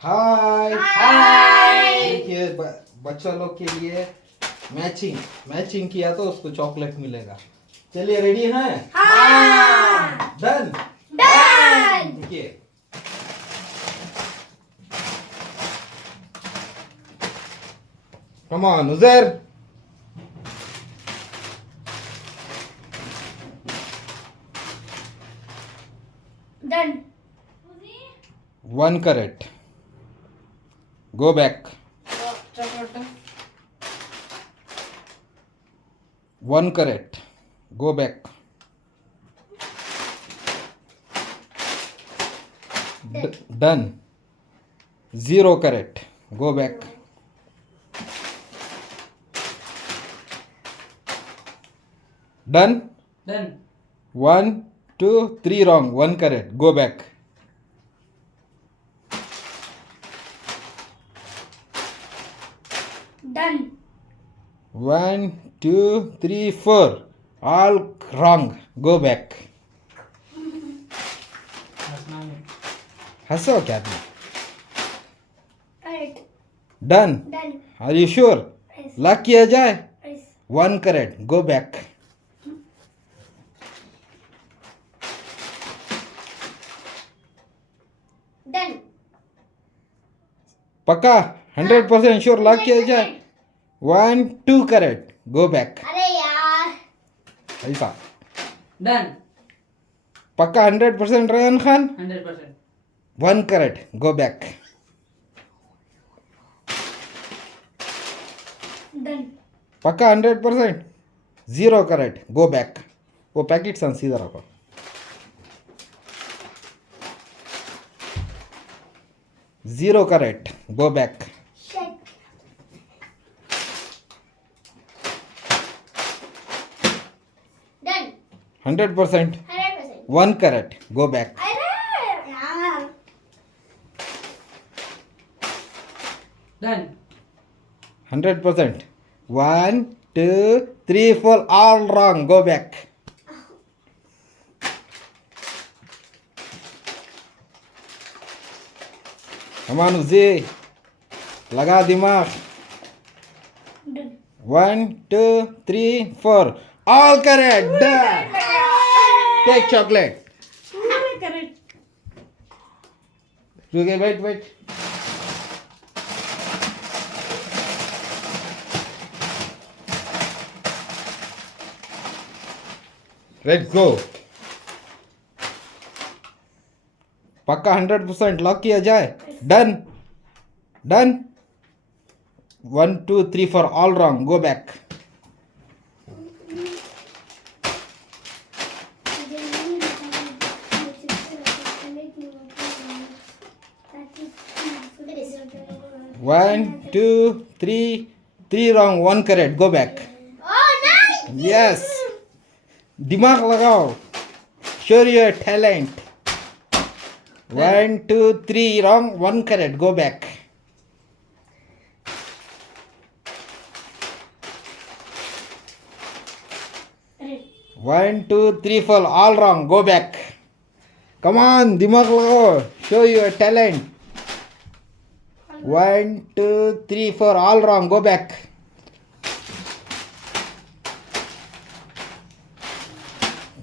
हाय हाय। देखिए बच्चों लोग के लिए मैचिंग मैचिंग किया तो उसको चॉकलेट मिलेगा। चलिए रेडी हैं? हाँ। डन। डन। देखिए कम ऑन उजर। Done. 1 correct. Go back. 1 correct. Go back. Done. 0 correct. Go back. Done. Done. 1 2 3 wrong. 1 correct. Go back. Done. 1 2 3 4 all wrong. Go back. हंसना नहीं। हंसो क्या तुम? Correct. Done. Done. Are you sure? Yes. Lock किया जाए? Yes. 1 correct. Go back. Done. पक्का 100% sure lock किया जाए? 1 2 करेक्ट. Go back. अरे यार। ऐसा Done. पक्का 100% Rehan Khan? 100%. 1 correct. Go back. Done. पक्का 100%? 0 करेक्ट. Go back. वो पैकेट सन सीधा रखो. Zero correct. Go back. शेट। 100%. डन। 100%। 1 correct. Go back. अरे यार। Done. 100%. 1 2 3 4 all wrong. Go back. Come on Uzi. लगा दिमाग. Done. 1 2 3 4 all correct. Done. Take chocolate. Correct. Okay, wait. Let's go. पक्का 100% lock किया जाए? Done. 1 2 3 4 all wrong. Go back. One, two, three wrong, 1 correct. Go back. Yes. दिमाग लगाओ. Show your talent. 1 2 3 wrong, 1 correct. Go back. One, two, three, four, all wrong. Go back. Come on, दिमाग लगाओ. Show your talent. 1 2 3 4 all wrong. Go back.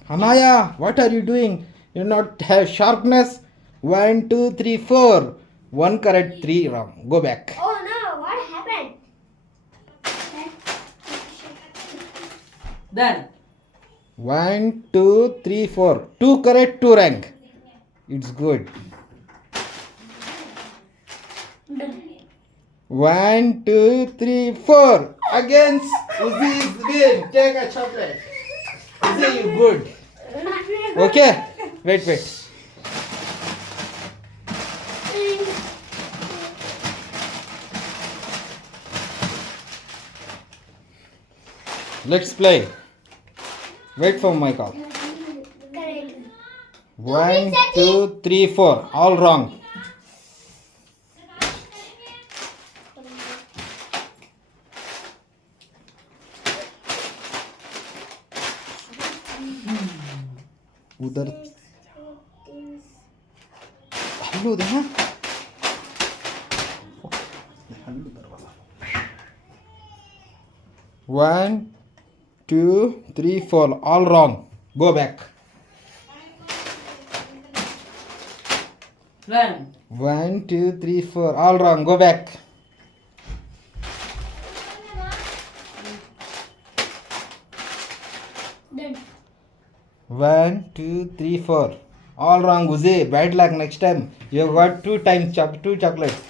Anaya, what are you doing? You not have sharpness. 1 2 3 4 1 correct, 3 wrong. Go back. Oh no, what happened? Done. 1 2 3 4 2 correct, 2 rank. It's good. Done. 1 2 3 4 against Uzi's win. Take a chocolate. Uzi, you good. Okay. Wait. Let's play. Wait for my call. Correct. 1 2 3 4 all wrong. उधर hello देखा 1, 2, 3, 4. All wrong. Go back. Run. 1, 2, 3, 4. All wrong. Go back. Done. 1, 2, 3, 4. All wrong, Uzi. Bad luck next time. You got two chocolates.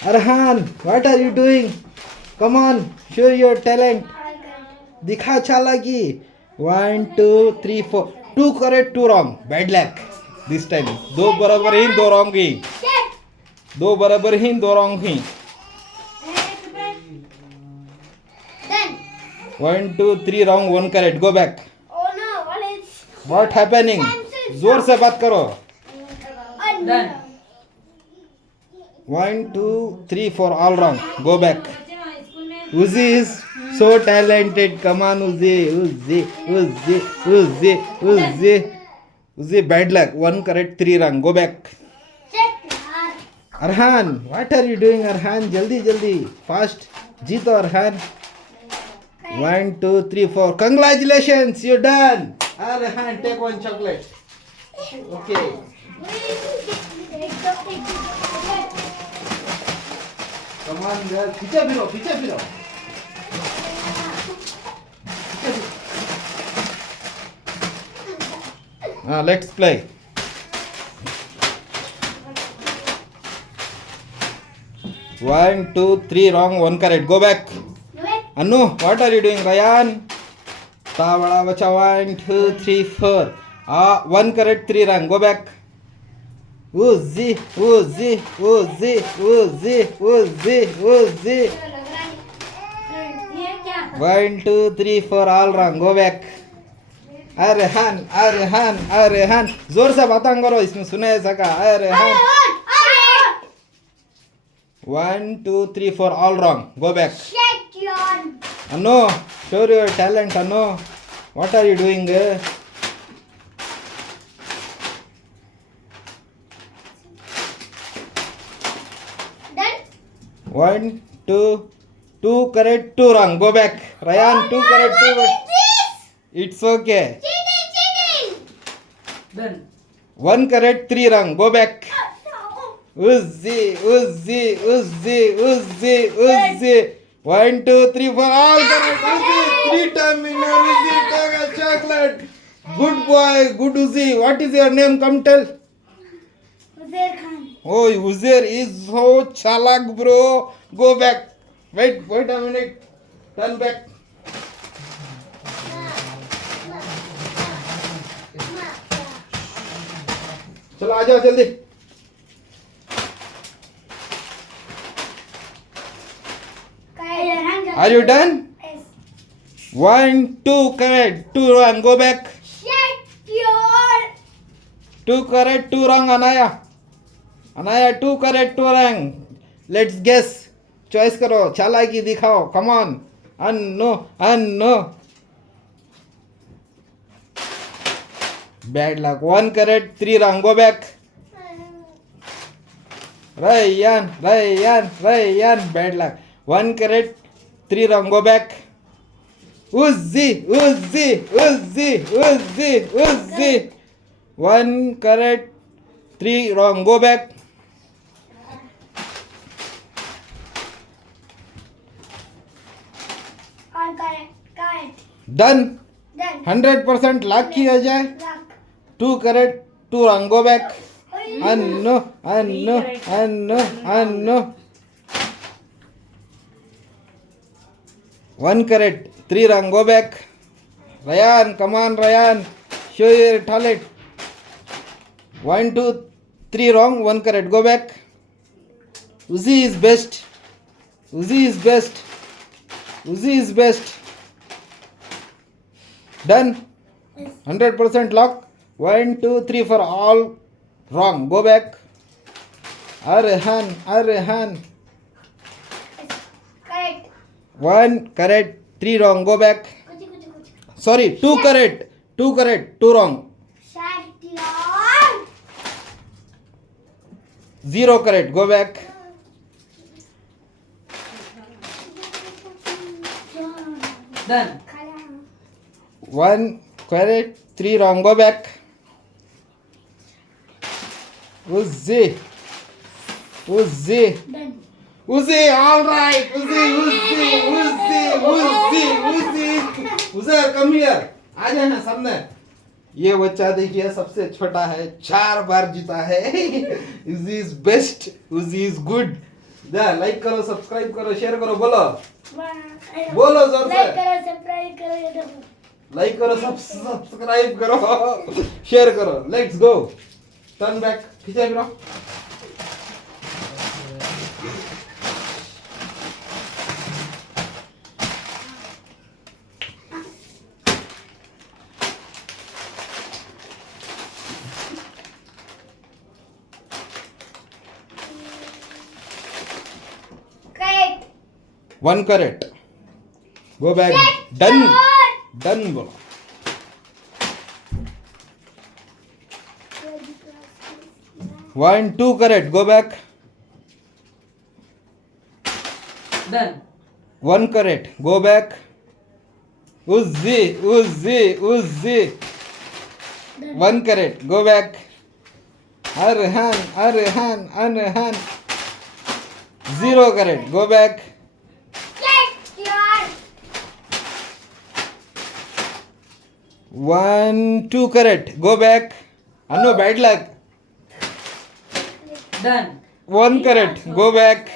Arhan, what are you doing? Come on, show your talent. All correct. दिखा चालाकी. 1, 2, 3, 4. 2 correct, 2 wrong. Bad luck this time. दो बराबर ही, दो wrong ही. Shit. दो बराबर ही, दो wrong he. Done. 1, 2, 3 wrong, 1 correct. Go back. Oh no, what is? What happening? जोर से बात करो. Done. 1, 2, 3, 4. All wrong. Go back. Uzi is so talented. Come on, Uzi. Bad luck. 1 correct, 3 wrong. Go back. Shit, yaar. Arhan, what are you doing, Arhan? Jaldi. Fast. Jeeto, Arhan. 1, 2, 3, 4. Congratulations, you're done. Arhan, take 1 chocolate. Okay. Come on, girl. पीछे फिरो. Let's play. One, two, three wrong, 1 correct. Go back. Anu, what are you doing, Ryan? Tabada bacha. 1, 2, 3, 4. 1 correct, 3 wrong. Go back. Uzi. ये क्या? 1, 2, 3, 4. All wrong. Go back. अरेहान. जोर से बात करो, इसमें सुनाई सका. अरेहान. 1, 2, 3, 4. All wrong. Go back. Shit, yaar. Anu, show your talent, Anu. What are you doing? Done. 1, 2, 2 correct, 2 wrong. Go back. Ryan, 2 correct, 2 What wrong. is this? It's okay. Cheating. Done. 1 correct, 3 wrong. Go back. No. Uzi. 1, 2, 3, 4. All correct. Uzi. 3 times winner. Uzi, take a chocolate. Good boy. Good Uzi. What is your name? Come tell. Uzair Khan. Oh, Uzair is so chalak, bro. Go back. Wait a minute. Turn back. चलो आ जाओ जल्दी. Are you done? Yes. 1, 2 correct, 2 wrong. Go back. Shit, yaar. 2 correct, 2 wrong. Anaya, 2 correct, 2 wrong. Let's guess. Choice करो. चालाकी दिखाओ. Come on. No. Bad luck. 1 correct, 3 wrong. Go back. Ryan. Bad luck. 1 correct, 3 wrong. Go back. Uzi. 1 correct, 3 wrong. Go back. All correct. Done. Done. 100% luck की हो जाए. Luck. 2 correct, 2 wrong. Go back. No. 1 correct, 3 wrong. Go back. Ryan, come on, Ryan. Show your talent. 1, 2, 3 wrong, 1 correct. Go back. Uzi is best. Done. 100% luck. 1, 2, 3, 4. All wrong. Go back. Arhan. Correct. 1 correct, 3 wrong. Go back. Kuch. Sorry, 2 correct, 2 wrong. Shit, yaar. 0 correct. Go back. Done. Kala. 1 correct, 3 wrong. Go back. Uzi. Uzi. Done. Uzi, all right. Uzi, come here. आ जाना सामने. ये बच्चा देखिए सबसे छोटा है, 4 बार जीता है. Uzi is best. Uzi is good. जा लाइक करो, सब्सक्राइब करो, शेयर करो, बोलो. बोलो जोर से. लाइक करो, सब्सक्राइब करो, ये देखो. लाइक करो, सब्सक्राइब करो, शेयर करो. Let's go. Turn back. खींचा गिरो. Correct. 1 correct. Go back. Done. Done बोलो. One, 2 correct. Go back. Done. 1 correct. Go back. Uzi. 1 correct. Go back. Arhan. 0 correct. Go back. Get your 1, 2 correct. Go back. Anu, bad luck. Done. 1 correct. Go back.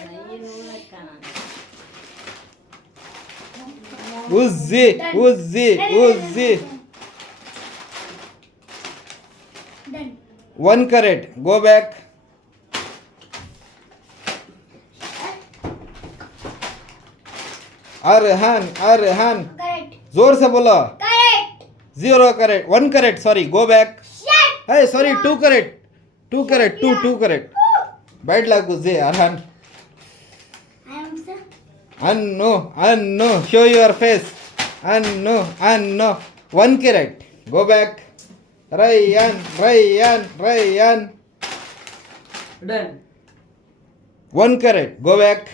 Uzi. Done. 1 correct. Go back. Arhan. Correct. जोर से बोलो. Correct. 0 correct. 1 correct. Sorry. Go back. Shut. Hey, sorry. 2 correct. 2 correct. 2 correct. Bad luck, Uzi. Arhan. I am sir. Anno. Show your face. Anno. 1 correct. Go back. Rayyan. Done. 1 correct. Go back.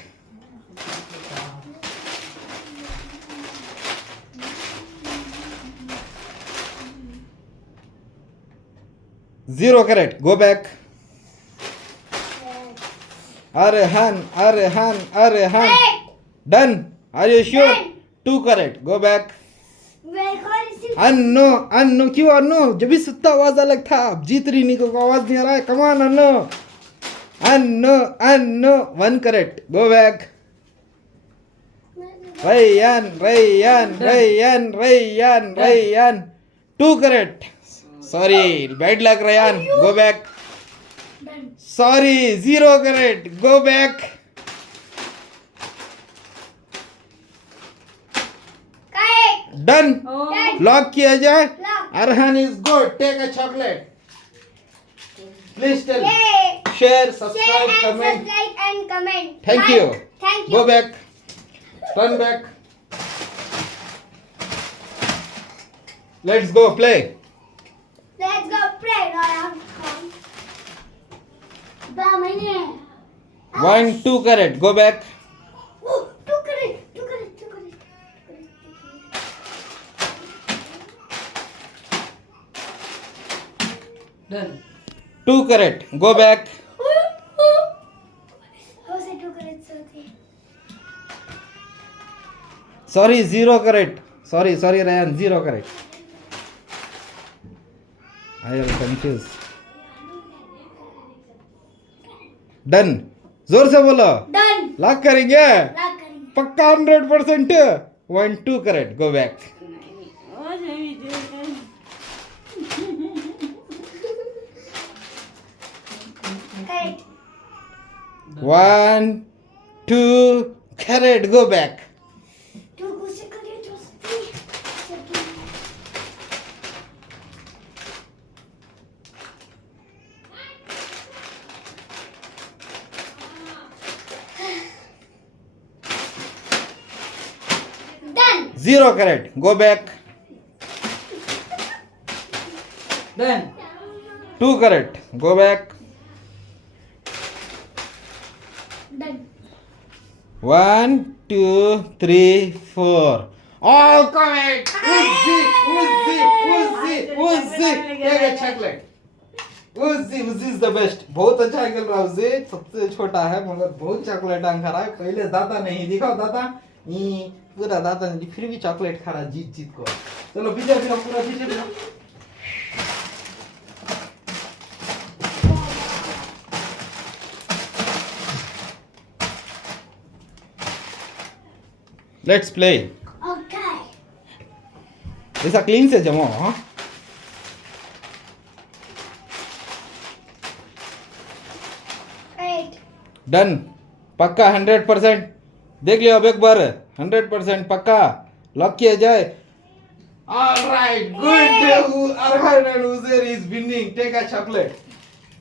Zero correct. Go back. Arhan. Correct. Done. Are you sure? Done. 2 correct. Go back. Very good. अन्नो क्यों अन्नो? जब भी सुत्ता आवाज अलग था, अब जीत रही नहीं को आवाज नहीं आ रहा है. कम ऑन अन्नो 1 correct. Go back. Rayyan. 2 correct. Sorry, bad luck Rayyan. Go back. Done. Sorry, 0 correct. Go back. Correct. Done. Oh. Done. Lock किया जाए. Lock. Arhan is good. Take a chocolate. Please tell. Yay. Share, Share subscribe, and comment. subscribe and comment. Thank Bye. you. Thank you. Go back. Turn back. Let's go play. Let's go play around. Ba mane. 1, 2 correct. Go back. Oh, two correct. Done. 2 correct. Go back. How say two correct, Sati? Sorry, 0 correct. Sorry Ryan, 0 correct. I am confused. Done. जोर से बोलो. Done. Lock करेंगे. Lock करेंगे. पक्का 100%. 1, 2 correct. Go back. Correct. 1, 2 correct. Go back. Two कुछ करिए तो सती. Done. 0 correct. Go back. Done. 2 correct. Go back. Done. 1, 2, 3, 4. All correct. Uzi, Uzi, Uzi, Uzi. Take a chocolate. Uzi, Uzi is the best. बहुत अच्छा खेल रहा है उजी. सबसे छोटा है मगर बहुत चॉकलेट खा रहा है. पहले दाता नहीं दिखाओ दाता. पूरा दाता नहीं फिर भी चॉकलेट खा रहा है जीत जीत को. चलो पीछे फिरो पूरा पीछे फिरो. Let's play. Okay. ऐसा क्लीन से जमाओ हाँ. Great. डन. पक्का 100%. देख लियो अब एक बार 100% पक्का. लॉक किया जाए. All right, good. Arhan and Uzair is winning. Take a chocolate.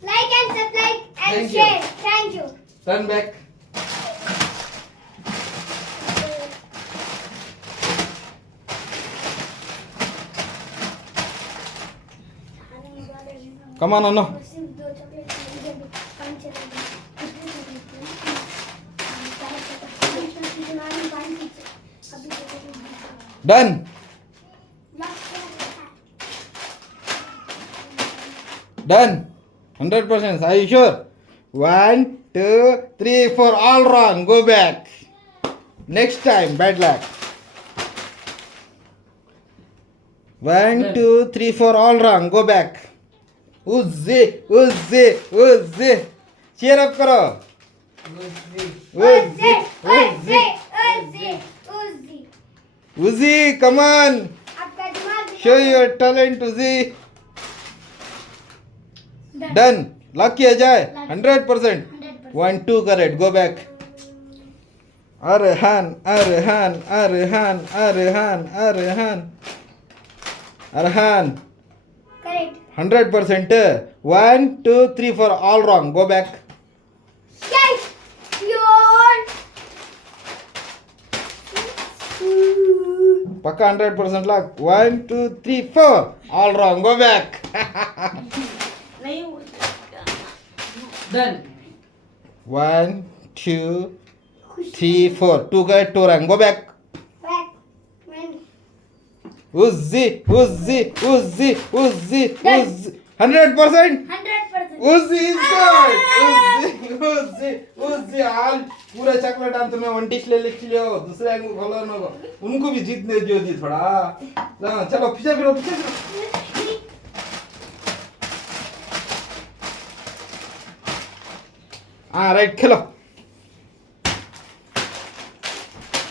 Like and subscribe and Thank you. share. Thank you. Turn back. Come on, Anno. सिर्फ 2 चॉकलेट मुझे 5 Done. Done. 100%. Are you sure? 1, 2, 3, 4. All wrong. Go back. Next time. Bad luck. 1, 2, 3, 4. All wrong. Go back. Uzi, Uzi, Uzi. Cheer up करो. Uzi, Uzi. Uzi, come on. आपका दिमाग Show your talent, Uzi. Done. Lock किया जाए. 100%. 1, 2 correct. Go back. Arhan, Arhan, Arhan, Arhan, Arhan. Arhan. Correct 100%. 1, 2, 3, 4. All wrong. Go back. Yes your पक्का 100% lock. 1, 2, 3, 4. All wrong. Go back. Done. 1, 2, 3, 4. 2 correct. 2 wrong. Go back. Back man Uzi, Uzi, Uzi, Uzi, Uzi. 100%. 100% Uzi is good. Uzi, Uzi, Uzi. all पूरा chocolate आन तुम्हें one टिश ले लियो. दूसरे को खोलो नको. उनको भी जीतने दियो दी थोड़ा. चलो पीछे फिरो पीछे फिरो. हाँ राइट खेलो.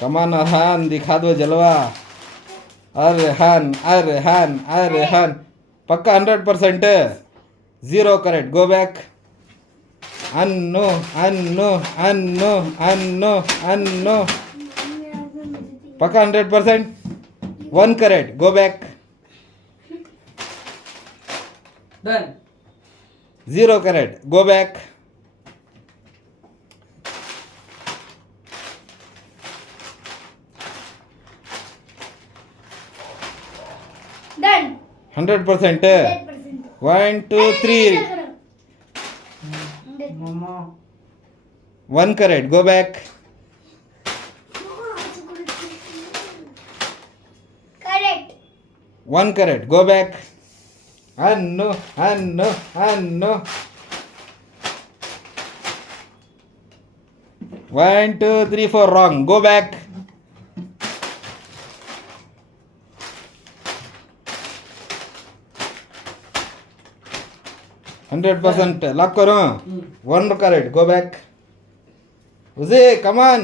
कमान अरहान दिखा दो जलवा. अरहान अरहान अरहान पक्का 100%. 0 करेक्ट. Go back. अन्नो अन्नो अन्नो अन्नो अन्नो पक्का 100%. 1 correct. Go back. Done. 0 correct. Go back. Done 100%. 100% 1, 2, 3. Mama. 1 correct. Go back. Correct 1 correct. Go back. अन्नो अन्नो अन्नो. 1, 2, 3, 4. Wrong. Go back. Hundred percent lock करो. 1 करेक्ट. Go back. उजी कमान.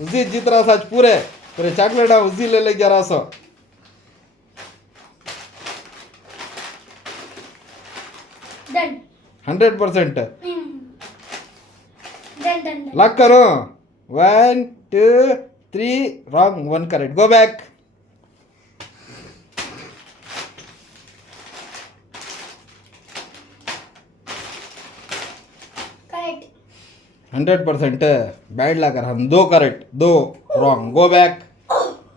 उजी जीत रहा आज पूरे पूरे चॉकलेट उजी ले जा रहा सो. डन 100% डन डन लॉक करो. 1, 2, 3. Wrong. 1 correct. Go back. Correct 100% bad लग रहा. 2 correct. 2 wrong. Go back.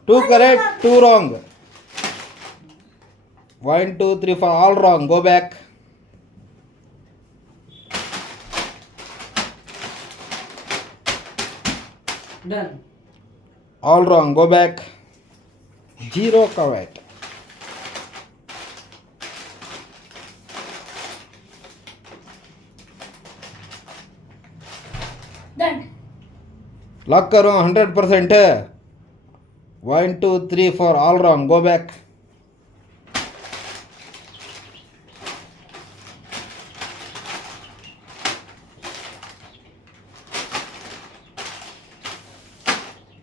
2 correct. 2 wrong. 1, 2, 3, 4. All wrong. Go back. Done. All wrong. Go back. 0 correct. Done. Lock करो 100% है. 1 2 3 4 all wrong. Go back.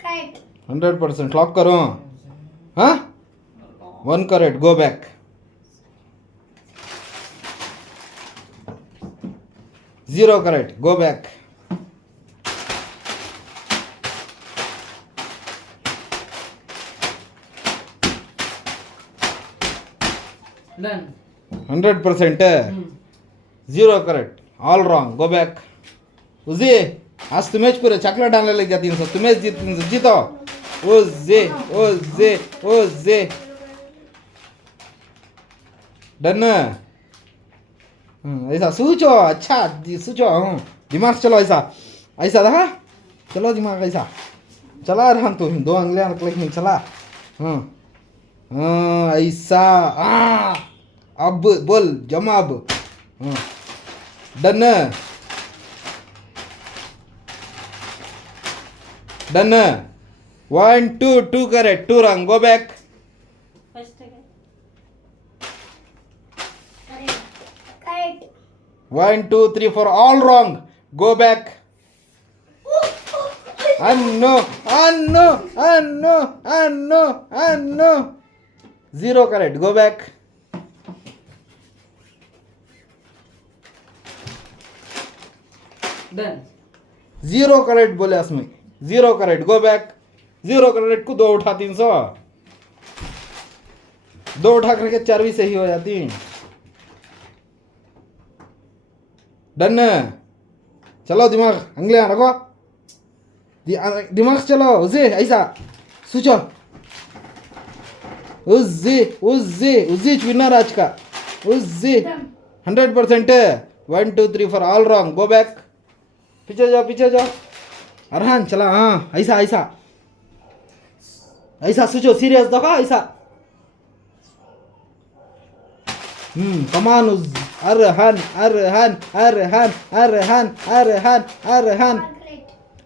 Correct. 100% lock करो. हाँ 1 correct. Go back. 0 correct. Go back. Done. 100% है. 0 correct. All wrong. Go back. उजी आज तुम्हें पूरे chocolate डालने लग जाती हूँ. तुम्हें जीतो. उजी. डन. ऐसा सोचो. अच्छा सोचो. दिमाग चलो ऐसा देखा. चलो दिमाग ऐसा चला रहा तू. 2 अंगलियां रख में चला. ऐसा. अब बोल जमा अब. Done. Done. 1 2 correct. 2 wrong. Go back. First again. Correct. 1 2 3 4 all wrong. Go back. No. 0 correct. Go back. Done. 0 correct बोले उसमें. 0 correct. Go back. 0 correct को 2 उठा 300. 2 उठा करके 4 भी सही हो जाती. डन. चलो दिमाग अंगलियां रखो. दिमाग चलो. उसे ऐसा सोचो. उजी विनर आज का. उजी 100% है. 1 2 3 4 all wrong. Go back. पीछे जाओ. अरहान चला. हाँ ऐसा सोचो. सीरियस देखो ऐसा. कमान. Arhan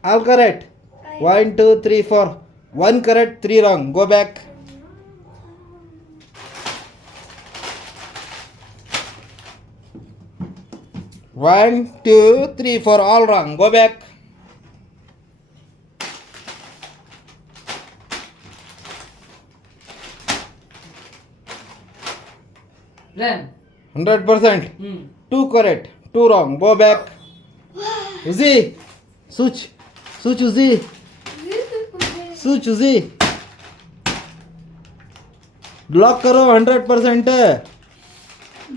all correct. 1 2 3 4 1 correct 3 wrong. Go back. One, 2, 3, 4 all wrong. Go back. Done. 100%. 2 correct. 2 wrong. Go back. Uzi. Switch Uzi. Lock करो 100% है.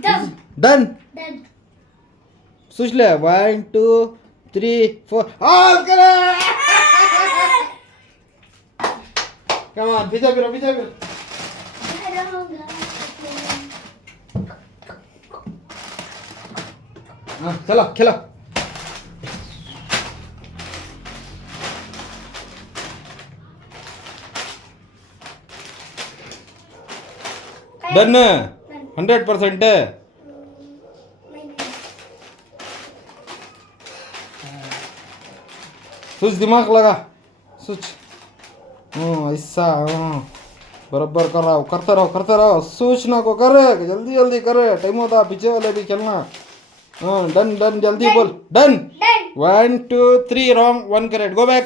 Done. Done. Done. सोच ले. 1 2 3 4 all correct. Come on. पीछे फिरो. हाँ चलो खेलो. डन. 100% है. सोच दिमाग लगा. सोच. ऐसा. बराबर करते रहो. सोचना को करे. जल्दी करे. टाइम होता. पीछे वाले भी खेलना. डन जल्दी बोल. Done. 1 2 3 wrong 1 correct. Go back.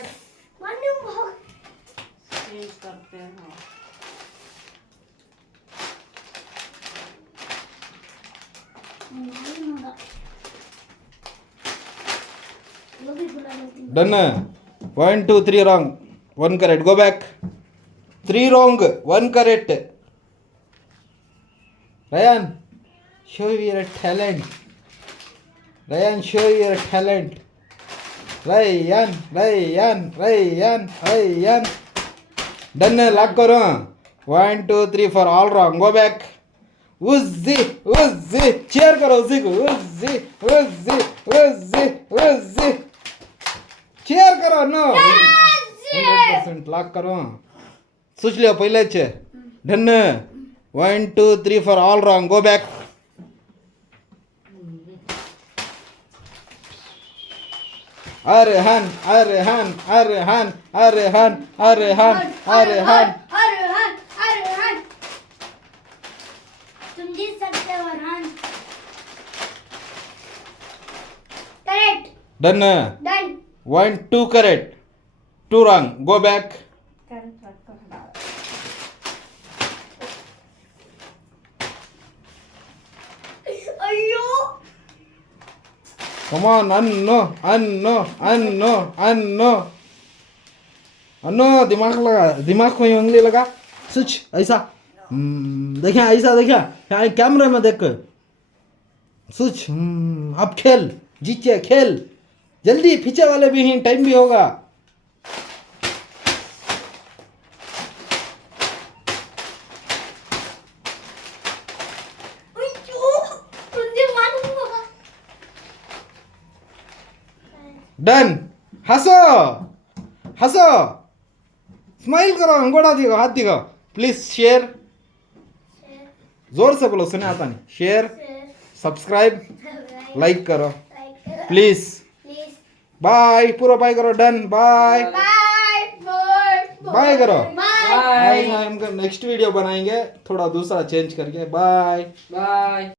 Change करते हैं. Done. 1 2 3 wrong 1 correct. Go back. 3 wrong 1 correct. Ryan, show your talent. Ryan. Done. Lock करो. 1 2 3 4 all wrong. Go back. उजी चेयर करो. उजी को. उजी चेयर करो. नो 100% लॉक करो. सोच लियो पहले done 1 2 3 4 all wrong go back Arhan Arhan Arhan Arhan Arhan Arhan Arhan तुम जीत सकते हो Arhan correct done done 1 2 correct 2 wrong go back अयो Come on, अन्नो अन्नो अन्नो अन्नो अन्नो दिमाग को यूं उंगली लगा स्विच ऐसा देखिए ऐसा देखिए यहाँ कैमरे में देख स्विच अब खेल जीतिए खेल जल्दी पीछे वाले भी हैं टाइम भी होगा अयो तुझे मालूम डन हंसो हंसो स्माइल करो अंगोड़ा दिखो हाथ दिखो प्लीज शेयर जोर से बोलो सुने आता नहीं शेयर सब्सक्राइब लाइक करो प्लीज प्लीज बाय पूरा बाय करो डन बाय बाय बाय करो बाय हम नेक्स्ट वीडियो बनाएंगे थोड़ा दूसरा चेंज करके बाय बाय